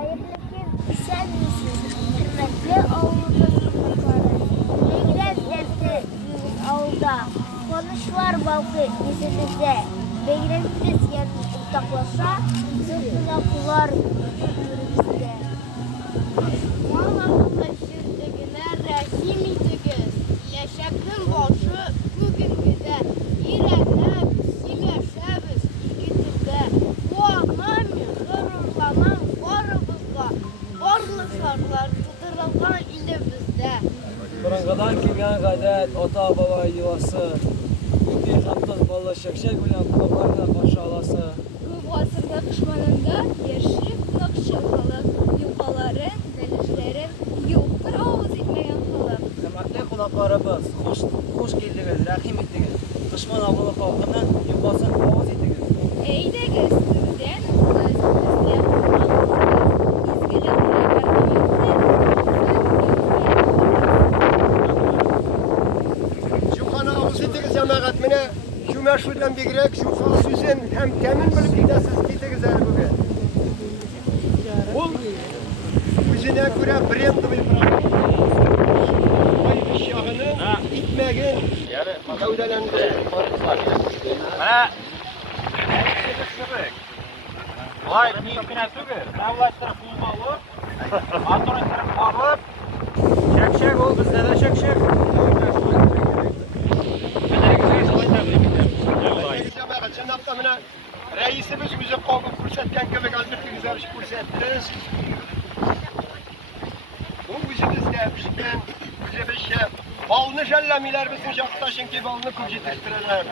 hayırlı gün düşer misiniz? Hürmetli oğlunuz mutlaka. Beygirez dersi avda. Konuş var balkı yüzünüzde. Beygirez biz yanı ortaklasa, sırtına kular size. Malımızda şirdigine rahim idigiz. Yaşakın başı bugün bize. İrəndə bizim yaşabız ikitildə. Bu anami qırırlanan varımızda. Varlı şarlar tuturulgan ilimizdə. Burangadan kelgan g'aydat, ota baba yuvasi. Bunday hamtoz bolalar shak-shak bilan quloqlarga qarshi olasi. Ko'p asrda dushmanimda erishib quloqchi xalq, yo'qolarin, bilishlarin yo'qdir ovoz etmagan xalq. Hurmatli quloqlarimiz, xush keldingiz, rahim etdingiz. Dushman avvalo xalqini yo'qolsin ovoz etdingiz. Eydagiz sizdan izlab Şu kanalımızı etdiniz cemaat mine. Şu meşhurdan bilgirek, şu sözün hem temin bilip gidesiz gidiniz her bugün. Bu üzerine göre brand bir program. Ayı şahını itmeğin gövdelendirir. Vay, mümkün tügür. Davlaştırıp bulmalı. Atını kırıp alıp. Şak ol bizde de şak. Cemaat cenapta mine. Reisimiz bize kovuk kursetken köpek aldık güzel iş kursettiniz. Bu yüzünüzde pişken, bize bir şey. Balını jellemiler bizim şaktaşın ki balını kurcetiştirirler.